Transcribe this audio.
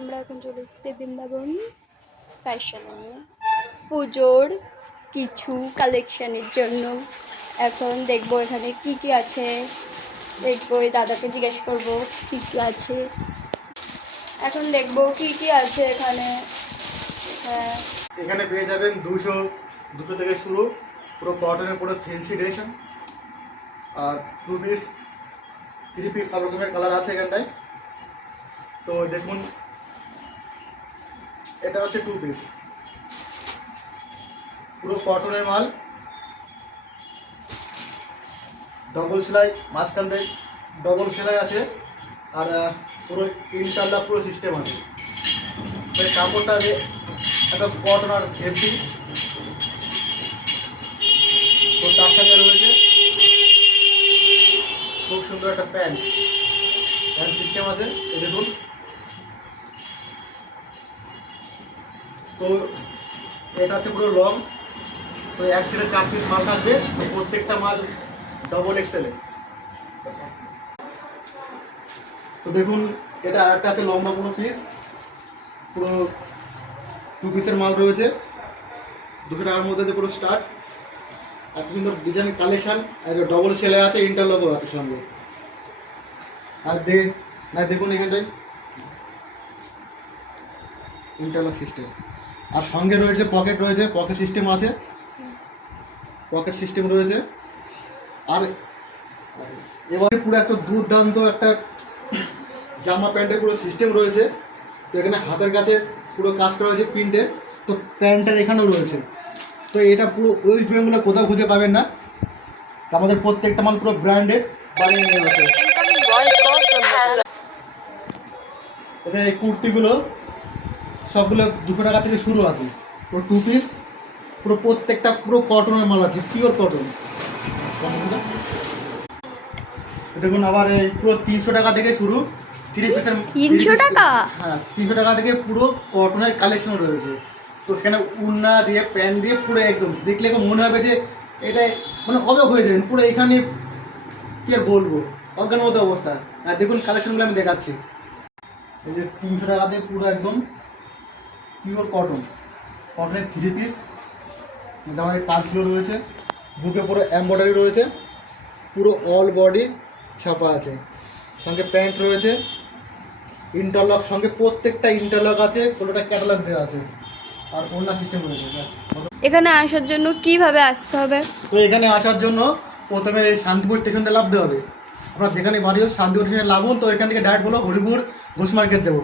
আমরা এখন চলে এসেছি বৃন্দাবন ফ্যাশনে পুজোর কিছু কালেকশনের জন্য। এখন দেখবো এখানে কি কি আছে, দেখবো এই দাদাকে জিজ্ঞেস করবো কি কি আছে। এখন দেখবো কি কি আছে এখানে। হ্যাঁ, এখানে পেয়ে যাবেন 200 থেকে শুরু, পুরো কটনের পুরো ফ্যান্সি ড্রেস। আর 2 পিস 3 পিস সব রকমের কালার আছে এখানটায়। তো দেখুন, এটা হচ্ছে 2 পিস, পুরো কটনের মাল, ডবল সেলাই, মাঝখান থেকে ডবল সেলাই আছে। আর পুরো ইনশাল্লাহ পুরো সিস্টেম আছে। তো কাপড়টা একটা কটন আর হেভি। তো তার সাথে রয়েছে খুব সুন্দর একটা প্যান্ট সিস্টেম আছে, এই দেখুন। তো এটা হচ্ছে পুরো লং। তো এক সেটে 4 পিস মাল থাকবে, তো প্রত্যেকটা মাল ডবল এক্সেল। তো দেখুন, এটা আরেকটা আছে লম্বা পুরো পিস, পুরো 2 পিসের মাল রয়েছে, 200 টাকার মধ্যে যে পুরো স্টার্ট। এত সুন্দর ডিজাইন কালেকশন, আর ডবল সেলাই আছে, ইন্টারলকও আছে সঙ্গে। আর দেখুন এখানটায় ইন্টারলক সিস্টেম, আর সঙ্গে রয়েছে পকেট, রয়েছে পকেট সিস্টেম আছে, পকেট সিস্টেম রয়েছে। আর এবারে পুরো একটা দুর্দান্ত একটা জামা প্যান্টের পুরো সিস্টেম রয়েছে। তো এখানে হাতের কাছে পুরো কাজ করা হয়েছে প্রিন্টের। তো প্যান্টের এখানেও রয়েছে। তো এটা পুরো ওয়েস্ট বেঙ্গলে কোথাও খুঁজে পাবেন না। আমাদের প্রত্যেকটা মাল পুরো ব্র্যান্ডেড বানিয়ে নেওয়া আছে। এখানে এই কুর্তিগুলো সবগুলো 200 টাকা থেকে শুরু আছে, পুরো 2 পিস, পুরো প্রত্যেকটা পুরো কটনের মাল আছে, পিওর কটন। দেখুন, আবার এই পুরো 300 টাকা থেকে শুরু, 3 পিসের 300 টাকা। হ্যাঁ, 300 টাকা থেকে পুরো কটনের কালেকশন রয়েছে। তো সেখানে উন্না দিয়ে প্যান্ট দিয়ে পুরো একদম দেখলে মনে হবে যে এটা মানে অবাক হয়ে যাবেন পুরো। এখানে কি আর বলবো, অজ্ঞানের মতো অবস্থা। আর দেখুন কালেকশনগুলো আমি দেখাচ্ছি। এই যে 300 টাকাতে পুরো একদম পিওর কটন, কটনের 3 পিস। আমার এই কাজগুলো রয়েছে, বুকে পুরো এমব্রয়ডারি রয়েছে, পুরো অল বডি ছাপা আছে, সঙ্গে প্যান্ট রয়েছে, ইন্টারলক সঙ্গে প্রত্যেকটা ইন্টারলক আছে, পুরোটা ক্যাটালগ দেওয়া আছে, আর ওড়না সিস্টেম রয়েছে। এখানে আসার জন্য কিভাবে আসতে হবে? তো এখানে আসার জন্য প্রথমে শান্তিপুর স্টেশন থেকে নামতে হবে। আপনার যেখানে বাড়ি হোক শান্তিপুর স্টেশনে নামুন, তো এখান থেকে ডাইরেক্ট বলো হরিপুর ঘোষ মার্কেট যাবো।